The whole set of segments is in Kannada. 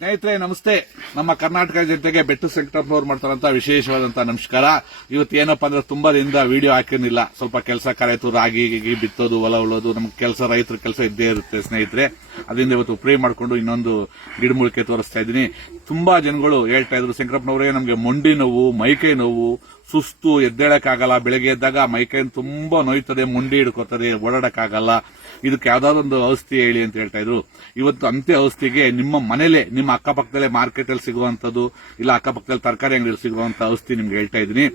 ಸ್ನೇಹಿತರೆ ನಮಸ್ತೆ. ನಮ್ಮ ಕರ್ನಾಟಕ ಜನತೆಗೆ ಬೆಟ್ಟು ವೆಂಕಟಪ್ಪನವರು ಮಾಡ್ತಾರಂತ ವಿಶೇಷವಾದಂತಹ ನಮಸ್ಕಾರ. ಇವತ್ತು ಏನಪ್ಪಾ ಅಂದ್ರೆ ತುಂಬಾ ದಿನದಿಂದ ವಿಡಿಯೋ ಹಾಕಿರ್ಲಿಲ್ಲ. ಸ್ವಲ್ಪ ಕೆಲಸ ಕಾರ್ಯತು ರಾಗಿ ಬಿತ್ತೋದು ಹೊಲ ಉಳೋದು ನಮ್ಗೆ ಕೆಲಸ ರೈತರ ಕೆಲಸ ಇದ್ದೇ ಇರುತ್ತೆ ಸ್ನೇಹಿತರೆ. ಅದರಿಂದ ಇವತ್ತು ಪ್ರೇ ಮಾಡ್ಕೊಂಡು ಇನ್ನೊಂದು ಗಿಡಮೂಲಿಕೆ ತೋರಿಸ್ತಾ ಇದ್ದೀನಿ. ತುಂಬಾ ಜನಗಳು ಹೇಳ್ತಾ ಇದ್ರು, ಶಂಕರಪ್ಪನವರೇ ನಮ್ಗೆ ಮೊಂಡಿ ನೋವು, ಮೈಕೈ ನೋವು, ಸುಸ್ತು, ಎದ್ದೇಳಕ್ಕಾಗಲ್ಲ, ಬೆಳಗ್ಗೆ ಎದ್ದಾಗ ಮೈಕೈ ತುಂಬಾ ನೋಯ್ತದೆ, ಮುಂಡಿ ಹಿಡ್ಕೋತದೆ, ಓಡಾಡಕ್ಕಾಗಲ್ಲ, ಇದಕ್ಕೆ ಯಾವ್ದಾದೊಂದು ಔಷಧಿ ಹೇಳಿ ಅಂತ ಹೇಳ್ತಾ ಇದ್ರು. ಇವತ್ತು ಅಂತೆ ಔಷಧಿಗೆ ನಿಮ್ಮ ಮನೇಲೆ, ನಿಮ್ಮ ಅಕ್ಕಪಕ್ಕದಲ್ಲೇ ಮಾರ್ಕೆಟ್ ಅಲ್ಲಿ ಸಿಗುವಂತದ್ದು ಇಲ್ಲ ಅಕ್ಕಪಕ್ಕದಲ್ಲಿ ತರಕಾರಿ ಅಂಗಡಿಯಲ್ಲಿ ಸಿಗುವಂತ ಔಷಧಿ ನಿಮ್ಗೆ ಹೇಳ್ತಾ ಇದ್ದೀನಿ.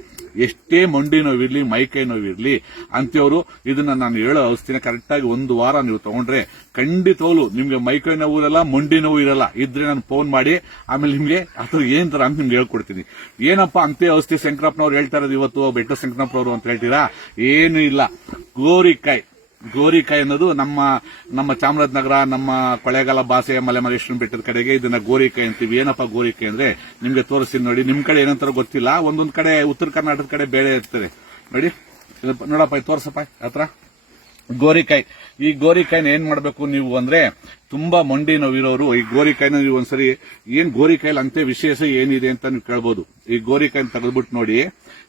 ಎಷ್ಟೇ ಮೊಂಡಿ ನೋವಿರ್ಲಿ, ಮೈಕೈ ನೋವಿರ್ಲಿ ಅಂತೆಯವರು ಇದನ್ನ ನಾನು ಹೇಳೋ ಔಷಧಿನ ಕರೆಕ್ಟ್ ಆಗಿ ಒಂದು ವಾರ ನೀವು ತಗೊಂಡ್ರೆ ಖಂಡಿತವೂ ನಿಮ್ಗೆ ಮೈಕೈ ನೋವು ಇರಲ್ಲ, ಮೊಂಡಿ ನೋವು ಇರಲ್ಲ. ಇದ್ರೆ ನಾನು ಫೋನ್ ಮಾಡಿ ಆಮೇಲೆ ನಿಮ್ಗೆ ಅದು ಏನ್ ತರ ಅಂತ ನಿಮ್ಗೆ ಹೇಳ್ಕೊಡ್ತೀನಿ. ಏನಪ್ಪಾ ಅಂತೆ ಔಷಧಿ ಶಂಕರಪ್ಪನವ್ರು ಹೇಳ್ತಾ ಇರೋದು ಇವತ್ತು, ಬೆಟ್ಟ ಶಂಕರಪ್ಪನವರು ಅಂತ ಹೇಳ್ತೀರಾ? ಏನು ಇಲ್ಲ, ಗೋರಿಕಾಯಿ ಅನ್ನೋದು ನಮ್ಮ ಚಾಮರಾಜನಗರ, ನಮ್ಮ ಕೊಳ್ಳೇಗಾಲ ಭಾಷೆ, ಮಲೆಮಹದೇಶ್ವರ ಬೆಟ್ಟದ ಕಡೆಗೆ ಇದನ್ನ ಗೋರಿಕಾಯಿ ಅಂತೀವಿ. ಏನಪ್ಪಾ ಗೋರಿಕಾಯಿ ಅಂದ್ರೆ ನಿಮ್ಗೆ ತೋರಿಸ್ತೀನಿ ನೋಡಿ. ನಿಮ್ ಕಡೆ ಏನಂತಾರ ಗೊತ್ತಿಲ್ಲ, ಒಂದೊಂದ್ ಕಡೆ ಉತ್ತರ ಕರ್ನಾಟಕದ ಕಡೆ ಬೇರೆ ಇರ್ತದೆ ನೋಡಿ. ನೋಡಪ್ಪ, ತೋರ್ಸಪ್ಪ ಹತ್ರ ಗೋರಿಕಾಯಿ. ಈ ಗೋರಿಕಾಯಿನ ಏನ್ ಮಾಡ್ಬೇಕು ನೀವು ಅಂದ್ರೆ, ತುಂಬಾ ಮೊಂಡಿ ನೋವಿರೋರು ಈ ಗೋರಿಕಾಯಿನ ನೀವು ಒಂದ್ಸರಿ ಏನ್ ಗೋರಿಕಾಯಿಲಿ ಅಂತೆ ವಿಶೇಷ ಏನಿದೆ ಅಂತ ನೀವು ಕೇಳ್ಬೋದು. ಈ ಗೋರಿಕಾಯಿನ ತೆಗೆದ್ಬಿಟ್ಟು ನೋಡಿ.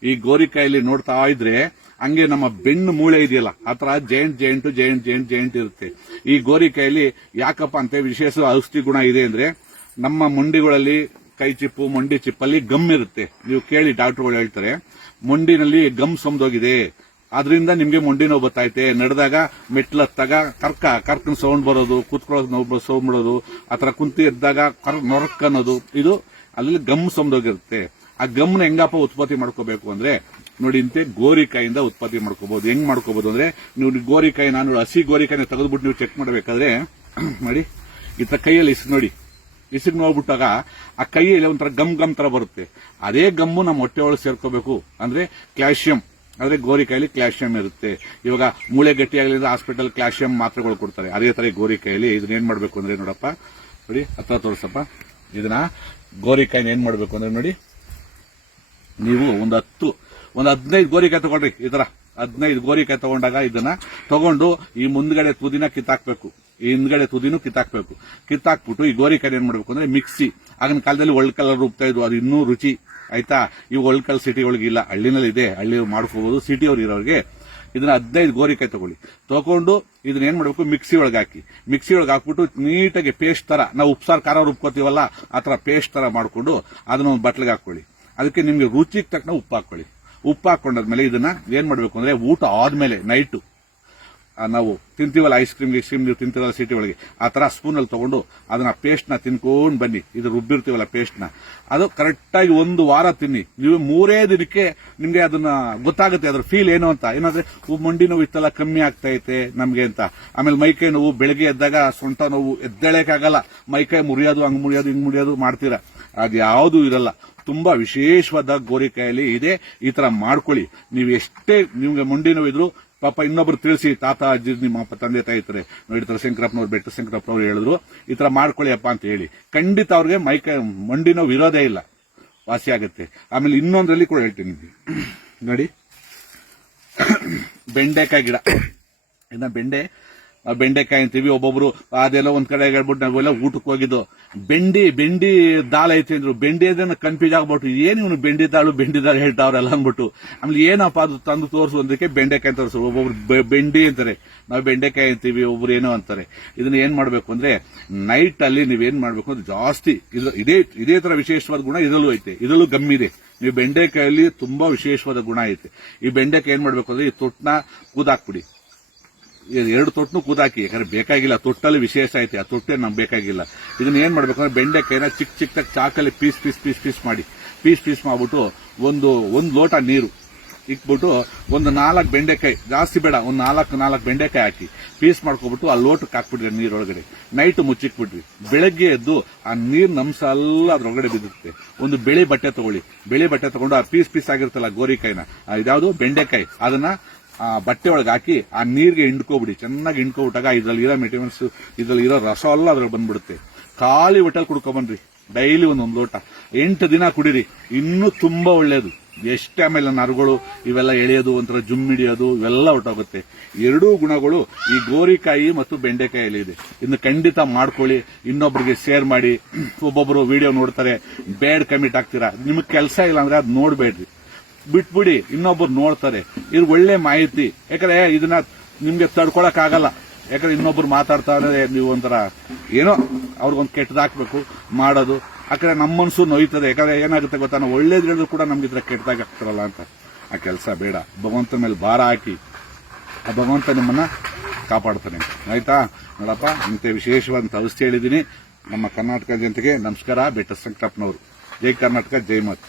ಈ ಗೋರಿಕಾಯಿಲಿ ನೋಡ್ತಾ ಇದ್ರೆ ಹಂಗೆ ನಮ್ಮ ಬೆನ್ನು ಮೂಳೆ ಇದೆಯಲ್ಲ, ಆತರ ಜೈಂಟ್ ಇರುತ್ತೆ. ಈ ಗೋರಿಕಾಯಲ್ಲಿ ಯಾಕಪ್ಪ ಅಂತ ವಿಶೇಷ ಔಷಧಿ ಗುಣ ಇದೆ ಅಂದ್ರೆ, ನಮ್ಮ ಮುಂಡಿಗಳಲ್ಲಿ ಕೈ ಚಿಪ್ಪು, ಮೊಂಡಿ ಚಿಪ್ಪಲ್ಲಿ ಗಮ್ ಇರುತ್ತೆ. ನೀವು ಕೇಳಿ, ಡಾಕ್ಟರ್ಗಳು ಹೇಳ್ತಾರೆ ಮೊಂಡಿನಲ್ಲಿ ಗಮ್ ಸೊಂದೋಗಿದೆ, ಅದರಿಂದ ನಿಮ್ಗೆ ಮೊಂಡಿ ನೋವು ಬರ್ತೈತೆ. ನಡೆದಾಗ ಮೆಟ್ಲತ್ತಾಗ ಕರ್ಕನ ಸೌಂಡ್ ಬರೋದು, ಕೂತ್ಕೊಳ್ಳೋದು ನೋವು ಸೌಂಡ್ ಬರೋದು, ಆತರ ಕುಂತಿ ಎದ್ದಾಗ ನೊರಕ್ ಅನ್ನೋದು, ಇದು ಅಲ್ಲಿ ಗಮ್ ಸೊಂದೋಗಿರುತ್ತೆ. ಆ ಗಮ್ನ ಹೆಂಗಪ್ಪ ಉತ್ಪತ್ತಿ ಮಾಡ್ಕೋಬೇಕು ಅಂದ್ರೆ ನೋಡಿ, ಇಂತೆ ಗೋರಿಕಾಯಿಂದ ಉತ್ಪತ್ತಿ ಮಾಡ್ಕೋಬಹುದು. ಹೆಂಗ್ ಮಾಡ್ಕೋಬಹುದು ಅಂದ್ರೆ, ನೀವು ಗೋರಿಕಾಯಿ, ನಾನು ಹಸಿ ಗೋರಿಕಾಯಿನ ತೆಗೆದ್ಬಿಟ್ಟು ನೀವು ಚೆಕ್ ಮಾಡಬೇಕಾದ್ರೆ ನೋಡಿ, ಇತ್ತ ಕೈಯಲ್ಲಿ ಇಸಿಗ್ ನೋಡ್ಬಿಟ್ಟಾಗ ಆ ಕೈಯಲ್ಲಿ ಒಂಥರ ಗಮ್ ತರ ಬರುತ್ತೆ. ಅದೇ ಗಮ್ಮು ನಮ್ಮ ಹೊಟ್ಟೆ ಒಳಗೆ ಸೇರ್ಕೋಬೇಕು. ಅಂದ್ರೆ ಕ್ಯಾಲ್ಸಿಯಂ, ಅಂದ್ರೆ ಗೋರಿಕಾಯಲ್ಲಿ ಕ್ಯಾಲ್ಸಿಯಂ ಇರುತ್ತೆ. ಇವಾಗ ಮೂಳೆ ಗಟ್ಟಿಯಾಗಲಿಂದ ಹಾಸ್ಪಿಟಲ್ ಕ್ಯಾಲ್ಸಿಯಂ ಮಾತ್ರೆಗಳು ಕೊಡ್ತಾರೆ. ಅದೇ ತರ ಗೋರಿಕಾಯಲ್ಲಿ ಇದನ್ನ ಏನ್ ಮಾಡ್ಬೇಕು ಅಂದ್ರೆ, ನೋಡಪ್ಪ ನೋಡಿ, ಹತ್ರ ತೋರಿಸಪ್ಪ. ಇದನ್ನ ಗೋರಿಕಾಯಿನ ಏನ್ ಮಾಡ್ಬೇಕು ಅಂದ್ರೆ ನೋಡಿ, ನೀವು ಒಂದು 15 ಗೋರಿಕಾಯಿ ತಗೊಂಡ್ರಿ. ಈ ತರ 15 ಗೋರಿಕಾಯಿ ತಗೊಂಡಾಗ ಇದನ್ನ ತಗೊಂಡು ಈ ಮುಂದ್ಗಡೆ ತುದಿನ ಕಿತ್ತಾಕ್ಬೇಕು, ಈ ಹಿಂದ್ಗಡೆ ತುದಿನೂ ಕಿತ್ತಾಕ್ಬಿಟ್ಟು ಈ ಗೋರಿಕಾಯಿ ಏನ್ ಮಾಡ್ಬೇಕು ಅಂದ್ರೆ ಮಿಕ್ಸಿ. ಆಗಿನ ಕಾಲದಲ್ಲಿ ಒಳ್ಕಲ್ ರುಬ್ತಾ ಇದ್ವು, ಅದು ಇನ್ನೂ ರುಚಿ ಆಯ್ತಾ. ಈ ಒಳ್ಕಲ್ ಸಿಟಿ ಒಳಗಿಲ್ಲ, ಹಳ್ಳಿನಲ್ಲಿ ಇದೆ, ಹಳ್ಳಿ ಮಾಡ್ಕೋಬಹುದು. ಸಿಟಿ ಅವ್ರು ಇರೋರಿಗೆ ಇದನ್ನ 15 ಗೋರಿಕಾಯಿ ತಗೊಂಡು ಇದನ್ನ ಏನ್ ಮಾಡ್ಬೇಕು, ಮಿಕ್ಸಿ ಒಳಗೆ ಹಾಕ್ಬಿಟ್ಟು ನೀಟಾಗಿ ಪೇಸ್ಟ್ ತರ, ನಾವು ಉಪ್ಸಾರು ಖಾರ ರುಬ್ಕೋತೀವಲ್ಲ ಆ ತರ ಪೇಸ್ಟ್ ತರ ಮಾಡ್ಕೊಂಡು ಅದನ್ನ ಒಂದು ಬಟ್ಲಿಗೆ ಹಾಕೊಳ್ಳಿ. ಅದಕ್ಕೆ ನಿಮ್ಗೆ ರುಚಿಗೆ ತಕ್ಕನ ಉಪ್ಪು ಹಾಕೊಂಡಾದ್ಮೇಲೆ ಇದನ್ನ ಏನ್ ಮಾಡ್ಬೇಕು ಅಂದ್ರೆ, ಊಟ ಆದ್ಮೇಲೆ ನೈಟು ನಾವು ತಿಂತೀವಲ್ಲ ಐಸ್ ಕ್ರೀಮ್ ನೀವು ತಿಂತೀವಲ್ಲ ಸಿಟಿ ಒಳಗೆ, ಆ ತರ ಸ್ಪೂನ್ ಅಲ್ಲಿ ತಗೊಂಡು ಅದನ್ನ ಪೇಸ್ಟ್ ನ ತಿನ್ಕೊಂಡ್ ಬನ್ನಿ. ಇದು ರುಬ್ಬಿರ್ತೀವಲ್ಲ ಪೇಸ್ಟ್ ನ, ಅದು ಕರೆಕ್ಟ್ ಆಗಿ 1 ವಾರ ತಿನ್ನಿ. ನೀವು 3 ದಿನಕ್ಕೆ ನಿಮ್ಗೆ ಅದನ್ನ ಗೊತ್ತಾಗುತ್ತೆ ಅದ್ರ ಫೀಲ್ ಏನು ಅಂತ. ಏನಂದ್ರೆ ಮೊಂಡಿ ನೋವು ಇತ್ತಲ್ಲ ಕಮ್ಮಿ ಆಗ್ತಾ ಐತೆ ನಮ್ಗೆ ಅಂತ. ಆಮೇಲೆ ಮೈಕೈ ನೋವು, ಬೆಳಗ್ಗೆ ಎದ್ದಾಗ ಸೊಂಟ ನೋವು, ಎದ್ದೇಳಕ್ಕಾಗಲ್ಲ, ಮೈಕೈ ಮುರಿಯೋದು, ಹಂಗ್ ಮುರಿಯೋದು ಮಾಡ್ತೀರಾ, ಅದು ಯಾವುದು ಇರಲ್ಲ. ತುಂಬಾ ವಿಶೇಷವಾದ ಗೋರಿಕಾಯಲ್ಲಿ ಇದೆ. ಈ ತರ ಮಾಡ್ಕೊಳ್ಳಿ. ನೀವು ಎಷ್ಟೇ ನಿಮ್ಗೆ ಮೊಂಡಿ ನೋವಿದ್ರು ಪಾಪ ಇನ್ನೊಬ್ರು ತಿಳಿಸಿ, ತಾತ ಅಜ್ಜಿ ನಿಮ್ಮ ತಂದೆ ತಾಯಿ ಇರ್ತಾರೆ ನೋಡಿರ್ತಾರೆ, ಶಂಕರಪ್ಪನವ್ರು, ಬೆಟ್ಟ ಶಂಕರಪ್ಪನವ್ರು ಹೇಳಿದ್ರು ಈ ತರ ಮಾಡ್ಕೊಳ್ಳಿ ಅಪ್ಪ ಅಂತ ಹೇಳಿ. ಖಂಡಿತ ಅವ್ರಿಗೆ ಮೈಕೈ ಮೊಂಡಿ ನೋವು ಇರೋದೇ ಇಲ್ಲ, ವಾಸಿ ಆಗುತ್ತೆ. ಆಮೇಲೆ ಇನ್ನೊಂದ್ರಲ್ಲಿ ಕೂಡ ಹೇಳ್ತೀನಿ ನೋಡಿ, ಬೆಂಡೆಕಾಯಿ ಗಿಡ. ಇನ್ನ ಬೆಂಡೆಕಾಯಿ ಅಂತೀವಿ, ಒಬ್ಬೊಬ್ರು ಅದೆಲ್ಲ ಒಂದ್ ಕಡೆ ಹೇಳ್ಬಿಟ್ಟು ನಾವೆಲ್ಲ ಊಟಕ್ಕೆ ಹೋಗಿದ್ದು ಬೆಂಡಿ ದಾಲ್ ಐತಿ ಅಂದ್ರು. ಬೆಂಡಿ ಅಂದ್ರೆ ಕನ್ಫ್ಯೂಸ್ ಆಗ್ಬಿಟ್ಟು, ಏನ್ ಇವನು ಬೆಂಡಿ ದಾಳು ಹೇಳ್ತಾವ್ರಲ್ಲ ಅಂದ್ಬಿಟ್ಟು. ಆಮೇಲೆ ಏನಪ್ಪ ಅದು ತಂದು ತೋರಿಸುವುದಕ್ಕೆ ಬೆಂಡೆಕಾಯಿ ತೋರಿಸು. ಒಬ್ಬೊಬ್ರು ಬೆಂಡಿ ಅಂತಾರೆ, ನಾವು ಬೆಂಡೆಕಾಯಿ ಅಂತೀವಿ, ಒಬ್ರು ಏನೋ ಅಂತಾರೆ. ಇದನ್ನ ಏನ್ ಮಾಡ್ಬೇಕು ಅಂದ್ರೆ, ನೈಟ್ ಅಲ್ಲಿ ನೀವೇನ್ ಮಾಡ್ಬೇಕು ಅಂದ್ರೆ ಜಾಸ್ತಿ ಇದೇ ತರ ವಿಶೇಷವಾದ ಗುಣ ಇದರಲ್ಲೂ ಐತೆ, ಇದರಲ್ಲೂ ಗಮ್ಮಿದೆ. ನೀವು ಬೆಂಡೆಕಾಯಲ್ಲಿ ತುಂಬಾ ವಿಶೇಷವಾದ ಗುಣ ಐತೆ. ಈ ಬೆಂಡೆಕಾಯಿ ಏನ್ ಮಾಡ್ಬೇಕು ಅಂದ್ರೆ, ಈ ತೊಟ್ಟನ ಕೂದಾಕ್ಬಿಡಿ, 2 ತೊಟ್ಟನು ಕೂದಾಕಿ. ಯಾಕಂದ್ರೆ ಬೇಕಾಗಿಲ್ಲ, ತೊಟ್ಟಲ್ಲಿ ವಿಶೇಷ ಐತೆ, ಆ ತೊಟ್ಟೆ ನಮ್ಗೆ ಬೇಕಾಗಿಲ್ಲ. ಇದನ್ನ ಏನ್ ಮಾಡ್ಬೇಕು ಅಂದ್ರೆ, ಬೆಂಡೆಕಾಯಿನ ಚಿಕ್ಕ ಚಾಕಲ್ಲಿ ಪೀಸ್ ಮಾಡ್ಬಿಟ್ಟು ಒಂದು ಲೋಟ ನೀರು ಇಕ್ಬಿಟ್ಟು ಒಂದು 4 ಬೆಂಡೆಕಾಯಿ, ಜಾಸ್ತಿ ಬೇಡ, ಒಂದು 4 ಬೆಂಡೆಕಾಯಿ ಹಾಕಿ ಪೀಸ್ ಮಾಡ್ಕೊಬಿಟ್ಟು ಆ ಲೋಟಕ್ಕೆ ಹಾಕ್ಬಿಡ್ರಿ ನೀರೊಳಗಡೆ. ನೈಟ್ ಮುಚ್ಚಿಕ್ಬಿಡ್ರಿ. ಬೆಳಗ್ಗೆ ಎದ್ದು ಆ ನೀರಿನ ಅಂಶ ಎಲ್ಲ ಅದ್ರೊಳಗಡೆ ಬಿದ್ದುತ್ತೆ. ಒಂದು ಬಿಳಿ ಬಟ್ಟೆ ತಗೊಂಡು ಆ ಪೀಸ್ ಆಗಿರುತ್ತಲ್ಲ ಗೋರಿಕಾಯಿನ, ಇದ್ಯಾವುದು ಬೆಂಡೆಕಾಯಿ, ಅದನ್ನ ಬಟ್ಟೆ ಒಳಗೆ ಹಾಕಿ ಆ ನೀರಿಗೆ ಹಿಂಡ್ಕೋಬಿಡಿ. ಚೆನ್ನಾಗಿ ಹಿಂಡ್ಕೊಬಿಟ್ಟಾಗ ಇದ್ರಲ್ಲಿರೋ ವಿಟಮಿನ್ಸ್, ಇದ್ರಲ್ಲಿರೋ ರಸ ಎಲ್ಲ ಅದ್ರಲ್ಲಿ ಬಂದ್ಬಿಡುತ್ತೆ. ಖಾಲಿ ಹೊಟ್ಟೆಲ್ ಕುಡ್ಕೊಂಬನ್ರಿ. ಡೈಲಿ ಒಂದೊಂದು ಲೋಟ 8 ದಿನ ಕುಡೀರಿ, ಇನ್ನೂ ತುಂಬಾ ಒಳ್ಳೇದು. ಎಷ್ಟೇ ಆಮೇಲೆ ನರಗಳು ಇವೆಲ್ಲ ಎಳೆಯೋದು ಒಂಥರ ಜುಮ್ ಹಿಡಿಯೋದು ಇವೆಲ್ಲ ಹೊರಟೋಗುತ್ತೆ. ಎರಡೂ ಗುಣಗಳು ಈ ಗೋರಿಕಾಯಿ ಮತ್ತು ಬೆಂಡೆಕಾಯಲ್ಲಿ ಇದೆ. ಇನ್ನು ಖಂಡಿತ ಮಾಡ್ಕೊಳ್ಳಿ, ಇನ್ನೊಬ್ರಿಗೆ ಶೇರ್ ಮಾಡಿ. ಒಬ್ಬೊಬ್ರು ವಿಡಿಯೋ ನೋಡ್ತಾರೆ, ಬ್ಯಾಡ್ ಕಮಿಟ್ ಆಗ್ತೀರಾ. ನಿಮಗೆ ಕೆಲಸ ಇಲ್ಲ ಅಂದ್ರೆ ಅದು ನೋಡ್ಬೇಡ್ರಿ, ಬಿಟ್ಬಿಡಿ, ಇನ್ನೊಬ್ರು ನೋಡ್ತಾರೆ. ಇದು ಒಳ್ಳೆ ಮಾಹಿತಿ. ಯಾಕಂದ್ರೆ ಇದನ್ನ ನಿಮ್ಗೆ ತಡ್ಕೊಳಕ್ ಆಗಲ್ಲ. ಯಾಕಂದ್ರೆ ಇನ್ನೊಬ್ರು ಮಾತಾಡ್ತಾರೆ, ನೀವು ಒಂಥರ ಏನೋ ಅವ್ರಿಗೊಂದು ಕೆಟ್ಟದಾಕ್ಬೇಕು ಮಾಡೋದು. ಯಾಕಂದ್ರೆ ನಮ್ಮ ಮನಸ್ಸು ನೋಯ್ತದೆ. ಯಾಕಂದ್ರೆ ಏನಾಗುತ್ತೆ ಗೊತ್ತಾ, ನಾವು ಒಳ್ಳೇದು ಹೇಳಿದ್ರು ಕೂಡ ನಮ್ಗೆ ಇದ್ರ ಕೆಟ್ಟದಾಗ ಆಗ್ತಾರಲ್ಲ ಅಂತ. ಆ ಕೆಲಸ ಬೇಡ. ಭಗವಂತನ ಮೇಲೆ ಭಾರ ಹಾಕಿ, ಆ ಭಗವಂತ ನಿಮ್ಮನ್ನ ಕಾಪಾಡ್ತಾನೆ. ಆಯ್ತಾ ನೋಡಪ್ಪ, ಇಂಥ ವಿಶೇಷವಾದಂತ ಔಷಧಿ ಹೇಳಿದ್ದೀನಿ. ನಮ್ಮ ಕರ್ನಾಟಕ ಜನತೆಗೆ ನಮಸ್ಕಾರ. ಬೆಟ್ಟ ಸಂಕಟಪ್ಪನವರು. ಜೈ ಕರ್ನಾಟಕ, ಜೈ ಮಾತು.